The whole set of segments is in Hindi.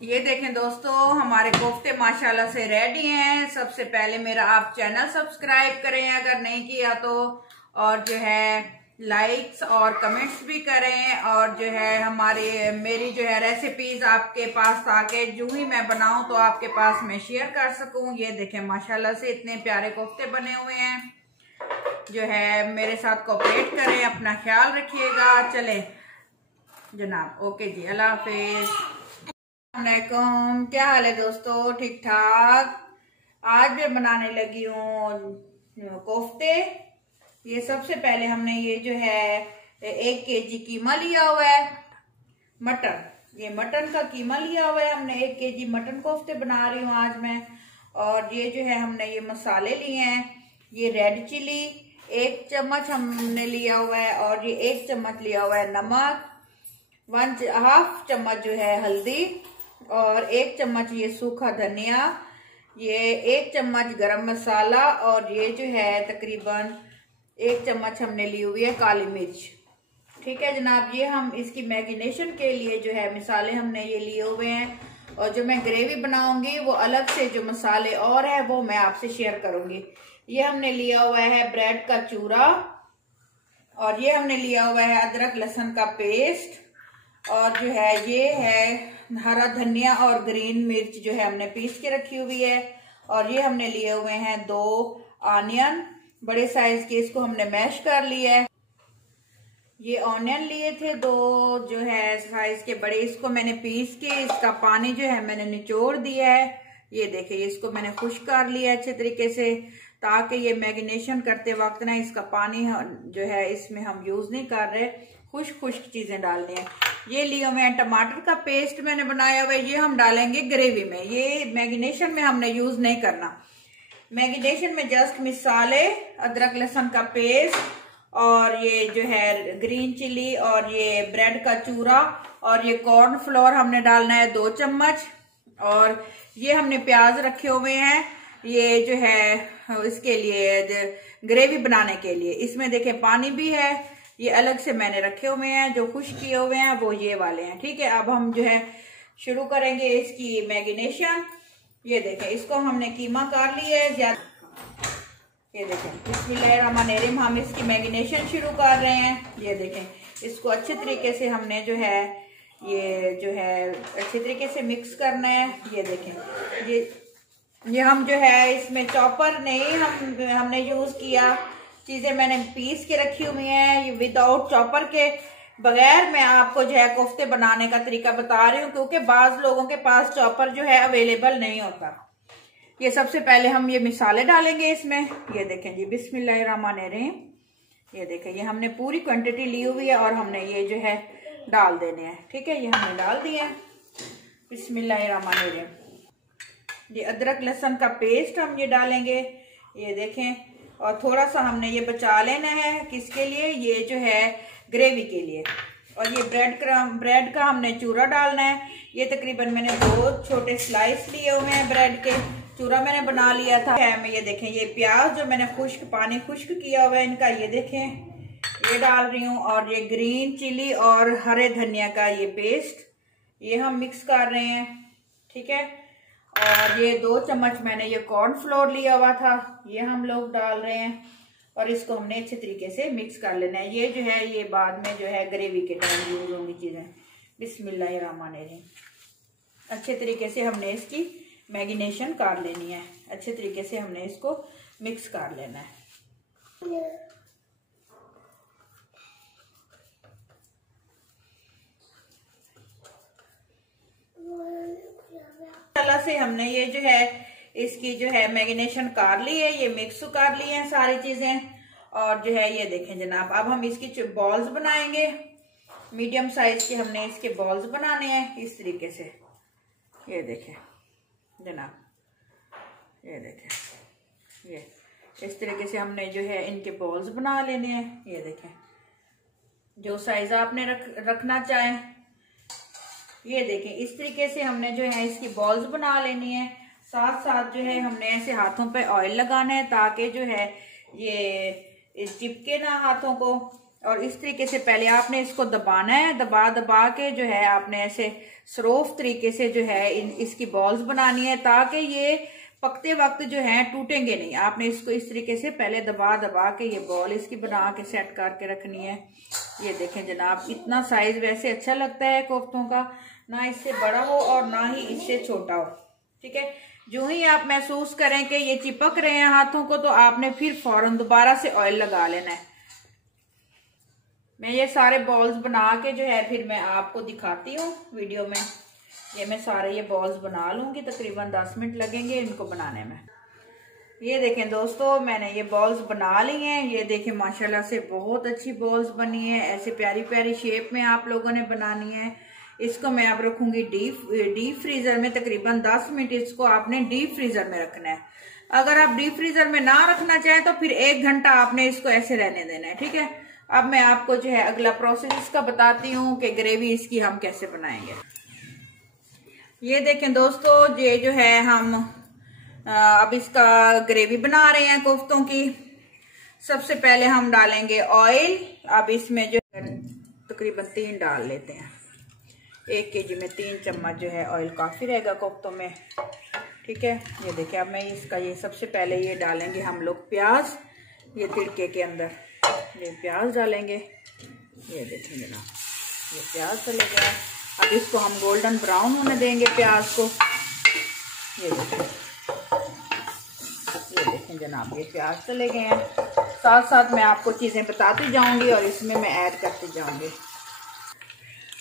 ये देखें दोस्तों, हमारे कोफ्ते माशाल्लाह से रेडी हैं। सबसे पहले मेरा आप चैनल सब्सक्राइब करें अगर नहीं किया तो, और जो है लाइक्स और कमेंट्स भी करें, और जो है मेरी जो है रेसिपीज आपके पास ताकि जो ही मैं बनाऊं तो आपके पास मैं शेयर कर सकूं। ये देखें माशाल्लाह से इतने प्यारे कोफ्ते बने हुए हैं। जो है मेरे साथ कोऑपरेट करें, अपना ख्याल रखिएगा। चलें जनाब, ओके जी, अल्लाह हाफिज। अस्सलामुअलैकुम, क्या हाल है दोस्तों? ठीक ठाक। आज मैं बनाने लगी हूँ कोफ्ते। ये सबसे पहले हमने ये जो है 1 केजी कीमा लिया हुआ है, मटन। ये मटन का कीमा लिया हुआ है हमने। 1 केजी मटन कोफ्ते बना रही हूँ आज मैं। और ये जो है हमने ये मसाले लिए हैं। ये रेड चिली 1 चम्मच हमने लिया हुआ है, और ये 1 चम्मच लिया हुआ है नमक, 1/2 चम्मच जो है हल्दी, और 1 चम्मच ये सूखा धनिया, ये 1 चम्मच गरम मसाला, और ये जो है तकरीबन 1 चम्मच हमने ली हुई है काली मिर्च। ठीक है जनाब, ये हम इसकी मैरिनेशन के लिए जो है मसाले हमने ये लिए हुए हैं। और जो मैं ग्रेवी बनाऊंगी वो अलग से जो मसाले और है वो मैं आपसे शेयर करूंगी। ये हमने लिया हुआ है ब्रेड का चूरा, और ये हमने लिया हुआ है अदरक लहसुन का पेस्ट, और जो है ये है हरा धनिया और ग्रीन मिर्च जो है हमने पीस के रखी हुई है। और ये हमने लिए हुए हैं 2 ऑनियन बड़े साइज के, इसको हमने मैश कर लिया है। ये ऑनियन लिए थे 2 जो है साइज के बड़े, इसको मैंने पीस के इसका पानी जो है मैंने निचोड़ दिया है। ये देखिए, इसको मैंने खुश्क कर लिया अच्छे तरीके से, ताकि ये मैरिनेशन करते वक्त ना इसका पानी जो है इसमें हम यूज नहीं कर रहे, खुश्क चीजें डालनी है। ये लिए मैं टमाटर का पेस्ट मैंने बनाया हुआ है, ये हम डालेंगे ग्रेवी में। ये मैरिनेशन में हमने यूज नहीं करना। मैरिनेशन में जस्ट मसाले, अदरक लहसुन का पेस्ट, और ये जो है ग्रीन चिली, और ये ब्रेड का चूरा, और ये कॉर्न फ्लोर हमने डालना है 2 चम्मच। और ये हमने प्याज रखे हुए हैं, ये जो है इसके लिए ग्रेवी बनाने के लिए। इसमें देखें पानी भी है, ये अलग से मैंने रखे हुए हैं। जो खुश्क किए हुए हैं वो ये वाले हैं। ठीक है, अब हम जो है शुरू करेंगे इसकी मैरिनेशन। ये देखें, इसको हमने कीमा कर लिया है ज्यादा। ये देखें, बिस्मिल्लाहिर्रहमानिर्रहीम, हम इसकी मैरिनेशन शुरू कर रहे हैं। ये देखें, इसको अच्छे तरीके से हमने जो है ये जो है अच्छे तरीके से मिक्स करना है। ये देखें, ये हम जो है इसमें चॉपर नहीं हमने यूज किया, चीजें मैंने पीस के रखी हुई हैं। ये विदाउट चॉपर के बगैर मैं आपको जो है कोफ्ते बनाने का तरीका बता रही हूँ, क्योंकि बाज लोगों के पास चॉपर जो है अवेलेबल नहीं होता। ये सबसे पहले हम ये मसाले डालेंगे इसमें। ये देखें जी, बिस्मिल्लाहिर्रहमानिर्रहीम। ये देखें, ये हमने पूरी क्वांटिटी ली हुई है और हमने ये जो है डाल देने हैं। ठीक है, ये हमने डाल दिए हैं। बिस्मिल्लाहिर्रहमानिर्रहीम। ये अदरक लहसुन का पेस्ट हम ये डालेंगे। ये देखें, और थोड़ा सा हमने ये बचा लेना है, किसके लिए? ये जो है ग्रेवी के लिए। और ये ब्रेड का हमने चूरा डालना है। ये तकरीबन मैंने 2 छोटे स्लाइस लिए हुए हैं ब्रेड के, चूरा मैंने बना लिया था। ये देखें, ये प्याज जो मैंने पानी खुश्क किया हुआ है इनका, ये देखें ये डाल रही हूँ। और ये ग्रीन चिली और हरे धनिया का ये पेस्ट, ये हम मिक्स कर रहे हैं। ठीक है, और ये 2 चम्मच मैंने ये कॉर्न फ्लोर लिया हुआ था, ये हम लोग डाल रहे हैं। और इसको हमने अच्छे तरीके से मिक्स कर लेना है। ये जो है ये बाद में जो है ग्रेवी के टाइम यूज होंगी चीजें। बिस्मिल्लाहिर्रहमानिर्रहीम। अच्छे तरीके से हमने इसकी मैरिनेशन कर लेनी है, अच्छे तरीके से हमने इसको मिक्स कर लेना है। से हमने ये जो है इसकी जो है मैरिनेशन कर ली है, ये मिक्स कर ली है सारी चीजें। और जो है ये देखें जनाब, अब हम इसकी बॉल्स बनाएंगे। मीडियम साइज के हमने इसके बॉल्स बनाने हैं इस तरीके से। ये देखें जनाब, ये देखें, ये इस तरीके से हमने जो है इनके बॉल्स बना लेने हैं। ये देखें, जो साइज आपने रखना चाहें। ये देखें, इस तरीके से हमने जो है इसकी बॉल्स बना लेनी है। साथ साथ जो है हमने ऐसे हाथों पे ऑयल लगाना है, ताकि जो है ये चिपके ना हाथों को। और इस तरीके से पहले आपने इसको दबाना है, दबा दबा के जो है आपने ऐसे सरोफ तरीके से जो है इसकी बॉल्स बनानी है, ताकि ये पकते वक्त जो है टूटेंगे नहीं। आपने इसको इस तरीके से पहले दबा दबा के ये बॉल इसकी बना के सेट करके रखनी है। ये देखें जनाब, इतना साइज वैसे अच्छा लगता है कोफ्तों का, ना इससे बड़ा हो और ना ही इससे छोटा हो। ठीक है, जो ही आप महसूस करें कि ये चिपक रहे हैं हाथों को, तो आपने फिर फौरन दोबारा से ऑयल लगा लेना है। मैं ये सारे बॉल्स बना के जो है फिर मैं आपको दिखाती हूँ वीडियो में। ये मैं सारे ये बॉल्स बना लूंगी, तकरीबन 10 मिनट लगेंगे इनको बनाने में। ये देखें दोस्तों, मैंने ये बॉल्स बना ली हैं। ये देखें माशाल्लाह से बहुत अच्छी बॉल्स बनी है। ऐसे प्यारी प्यारी शेप में आप लोगों ने बनानी है। इसको मैं अब रखूंगी डीप फ्रीजर में। तकरीबन 10 मिनट इसको आपने डीप फ्रीजर में रखना है। अगर आप डीप फ्रीजर में ना रखना चाहें तो फिर 1 घंटा आपने इसको ऐसे रहने देना है। ठीक है, अब मैं आपको जो है अगला प्रोसेस इसका बताती हूँ कि ग्रेवी इसकी हम कैसे बनाएंगे। ये देखें दोस्तों, ये जो है हम अब इसका ग्रेवी बना रहे हैं कोफ्तों की। सबसे पहले हम डालेंगे ऑयल। अब इसमें जो है तकरीबन 3 डाल लेते हैं। 1 केजी में 3 चम्मच जो है ऑयल काफ़ी रहेगा कोफ्तों में। ठीक है, ये देखिए अब मैं इसका ये सबसे पहले ये डालेंगे हम लोग प्याज। ये तिड़के के अंदर ये प्याज डालेंगे। ये देखें जनाब, ये प्याज चले गया। अब इसको हम गोल्डन ब्राउन होने देंगे प्याज को। ये देखें जनाब, ये प्याज चले गए हैं। साथ साथ मैं आपको चीज़ें बताती जाऊंगी और इसमें मैं ऐड करती जाऊंगी।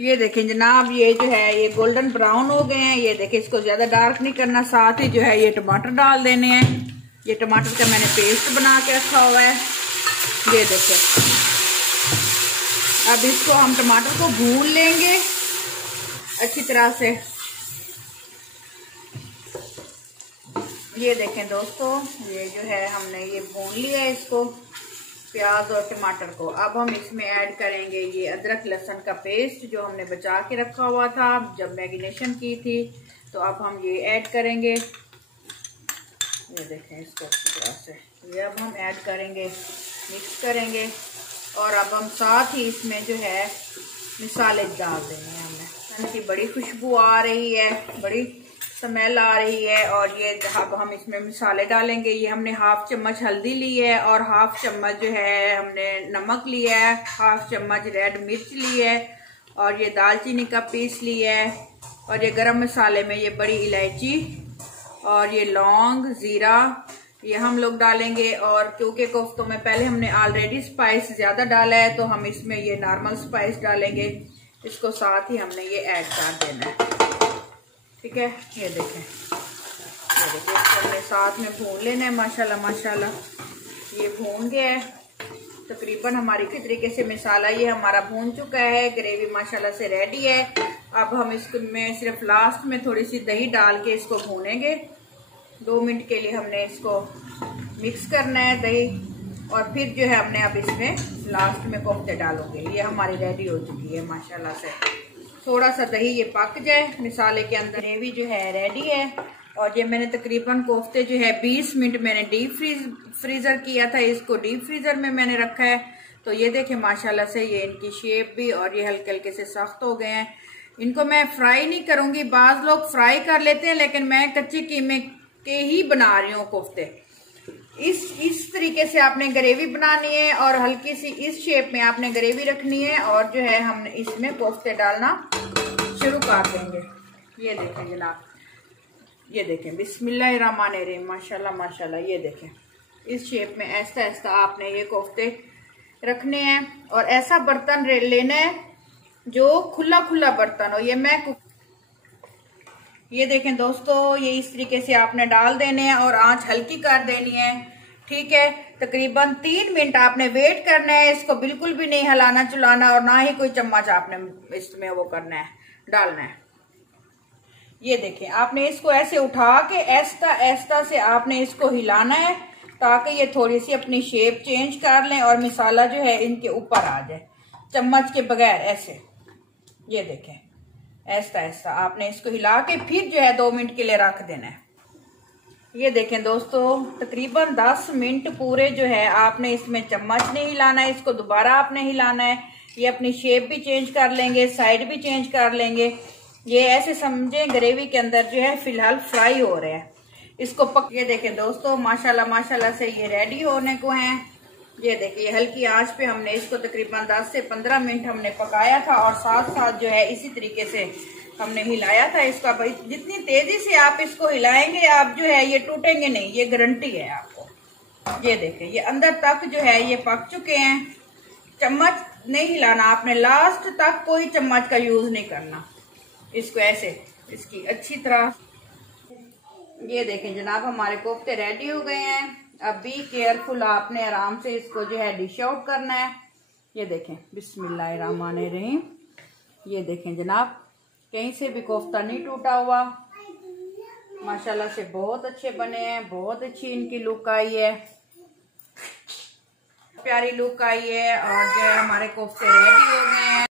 ये देखें जनाब, ये जो है ये गोल्डन ब्राउन हो गए हैं। ये देखें, इसको ज़्यादा डार्क नहीं करना। साथ ही जो है ये टमाटर डाल देने हैं। ये टमाटर का मैंने पेस्ट बना के रखा हुआ है। ये देखें, अब इसको हम टमाटर को भून लेंगे अच्छी तरह से। ये देखें दोस्तों, ये जो है हमने ये भून लिया है इसको, प्याज और टमाटर को। अब हम इसमें ऐड करेंगे ये अदरक लहसुन का पेस्ट जो हमने बचा के रखा हुआ था जब मैरिनेशन की थी। तो अब हम ये ऐड करेंगे। ये देखें इसको अच्छी तरह से ये अब हम ऐड करेंगे, मिक्स करेंगे। और अब हम साथ ही इसमें जो है मसाले डाल देंगे हमने। इनकी बड़ी खुशबू आ रही है, बड़ी स्मेल आ रही है। और ये अब हम इसमें मसाले डालेंगे। ये हमने 1/2 चम्मच हल्दी ली है और 1/2 चम्मच जो है हमने नमक लिया है, 1/2 चम्मच रेड मिर्च ली है और ये दालचीनी का पीस लिया है। और ये गरम मसाले में ये बड़ी इलायची और ये लौंग, जीरा ये हम लोग डालेंगे। और क्योंकि कोफ्तों में पहले हमने ऑलरेडी स्पाइस ज्यादा डाला है तो हम इसमें ये नॉर्मल स्पाइस डालेंगे। इसको साथ ही हमने ये ऐड कर देना है। ठीक है, ये देखें, इसको हमने साथ में भून लेना है। माशाल्लाह माशाल्लाह ये भून गया है। तकरीबन हमारी इसी तरीके से मसाला ये हमारा भून चुका है। ग्रेवी माशाल्लाह से रेडी है। अब हम इसमें सिर्फ लास्ट में थोड़ी सी दही डाल के इसको भूनेंगे। 2 मिनट के लिए हमने इसको मिक्स करना है दही। और फिर जो है हमने अब इसमें लास्ट में कोफ्ते डालोगे। ये हमारी रेडी हो चुकी है माशाल्लाह से। थोड़ा सा दही ये पक जाए मसाले के अंदर, ग्रेवी जो है रेडी है। और ये मैंने तकरीबन कोफ्ते जो है 20 मिनट मैंने डीप फ्रीजर किया था। इसको डीप फ्रीजर में मैंने रखा है। तो ये देखें माशाल्लाह से ये इनकी शेप भी और ये हल्के हल्के से सख्त हो गए हैं। इनको मैं फ्राई नहीं करूंगी। बाज लोग फ्राई कर लेते हैं, लेकिन मैं कच्चे कीमे के ही बना रही हूँ कोफ्ते। इस तरीके से आपने ग्रेवी बनानी है और हल्की सी इस शेप में आपने ग्रेवी रखनी है। और जो है हम इसमें कोफ्ते डालना शुरू कर देंगे। ये देखें जनाब, ये देखें बिस्मिल्लाहिर्रहमानिर्रहीम, माशाल्लाह माशाल्लाह। ये देखें इस शेप में ऐसा ऐसा आपने ये कोफ्ते रखने हैं। और ऐसा बर्तन लेना है जो खुला खुला बर्तन हो। ये देखें दोस्तों, ये इस तरीके से आपने डाल देने हैं और आंच हल्की कर देनी है। ठीक है, तकरीबन 3 मिनट आपने वेट करना है। इसको बिल्कुल भी नहीं हिलाना चलाना और ना ही कोई चम्मच आपने इसमें वो करना है, डालना है। ये देखें, आपने इसको ऐसे उठा के ऐसा ऐसा से आपने इसको हिलाना है ताकि ये थोड़ी सी अपनी शेप चेंज कर लें और मसाला जो है इनके ऊपर आ जाए चम्मच के बगैर ऐसे। ये देखें ऐसा ऐसा आपने इसको हिला के फिर जो है 2 मिनट के लिए रख देना है। ये देखें दोस्तों, तकरीबन 10 मिनट पूरे जो है आपने इसमें चम्मच नहीं हिलाना है, इसको दोबारा आपने हिलाना है। ये अपनी शेप भी चेंज कर लेंगे, साइड भी चेंज कर लेंगे। ये ऐसे समझें ग्रेवी के अंदर जो है फिलहाल फ्राई हो रहे हैं। इसको ये देखें दोस्तों, माशाल्लाह माशाल्लाह से ये रेडी होने को हैं। ये देखिए हल्की आंच पे हमने इसको तकरीबन 10 से 15 मिनट हमने पकाया था और साथ साथ जो है इसी तरीके से हमने हिलाया था इसका। भाई जितनी तेजी से आप इसको हिलाएंगे आप जो है ये टूटेंगे नहीं, ये गारंटी है आपको। ये देखिए ये अंदर तक जो है ये पक चुके हैं। चम्मच नहीं हिलाना आपने, लास्ट तक कोई चम्मच का यूज नहीं करना। इसको ऐसे इसकी अच्छी तरह। ये देखें जनाब हमारे कोफ्ते रेडी हो गए हैं। अब बी केयरफुल, आपने आराम से इसको जो है डिश आउट करना है। ये देखें बिस्मिल्लाहिर्रहमानिर्रहीम। ये देखें जनाब, कहीं से भी कोफ्ता नहीं टूटा हुआ, माशाल्लाह से बहुत अच्छे बने हैं। बहुत अच्छी इनकी लुक आई है, प्यारी लुक आई है। और जो है हमारे कोफ्ते रेडी हो गए हैं।